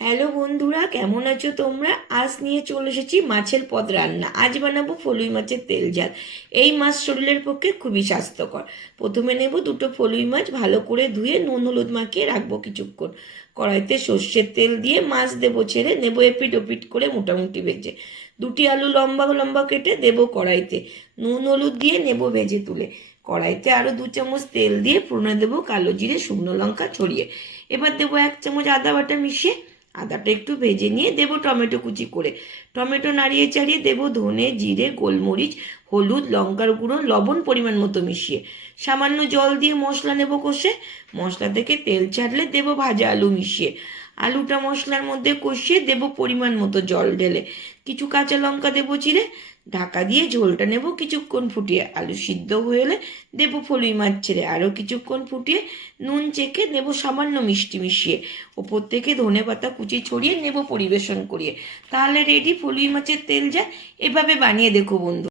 Hello বন্ধুরা, কেমন আছো তোমরা? আজ নিয়ে চলে এসেছি মাছের পদ রান্না। আজ বানাবো ফলুই মাছের তেল ঝাল। এই মাছ শরীরের পক্ষে খুবই স্বাস্থ্যকর। প্রথমে নেব দুটো ফলুই মাছ, ভালো করে ধুয়ে নুন হলুদ মাখিয়ে রাখব কিছুক্ষণ। কড়াইতে সর্ষের তেল দিয়ে মাছ দেবো ছেড়ে, নেব এপিট ওপিট করে মোটামুটি ভেজে। দুটি আলু লম্বা লম্বা কেটে দেবো কড়াইতে। নুন হলুদ দিয়ে নেব ভেজে তুলে। কড়াইতে আরও দু চামচ তেল দিয়ে ফোড়নে দেবো কালো জিরে, শুকনো লঙ্কা ছড়িয়ে। এবার দেবো এক চামচ আদা বাটা মিশিয়ে আদাটা একটু ভেজে নিয়ে দেবো টমেটো কুচি করে। টমেটো নাড়িয়ে চাড়িয়ে দেবো ধনে, জিরে, গোলমরিচ, হলুদ, লঙ্কার গুঁড়ো, লবণ পরিমাণ মতো মিশিয়ে। সামান্য জল দিয়ে মশলা নেব কষে। মশলা থেকে তেল ছাড়লে দেবো ভাজা আলু মিশিয়ে। আলুটা মশলার মধ্যে কষিয়ে দেবো পরিমাণ মতো জল ঢেলে। কিছু কাঁচা লঙ্কা দেবো চিড়ে, ঢাকা দিয়ে ঝোলটা নেব কিছুক্ষণ ফুটিয়ে। আলু সিদ্ধ হয়ে এলে দেবো ফলুই মাছ ছেড়ে আরও কিছুক্ষণ ফুটিয়ে নুন চেখে নেব সামান্য মিষ্টি মিশিয়ে। ওপর থেকে ধনে পাতা কুচি ছড়িয়ে নেব পরিবেশন করিয়ে। তাহলে রেডি ফলুই মাছের তেল যায়। এভাবে বানিয়ে দেখো বন্ধু।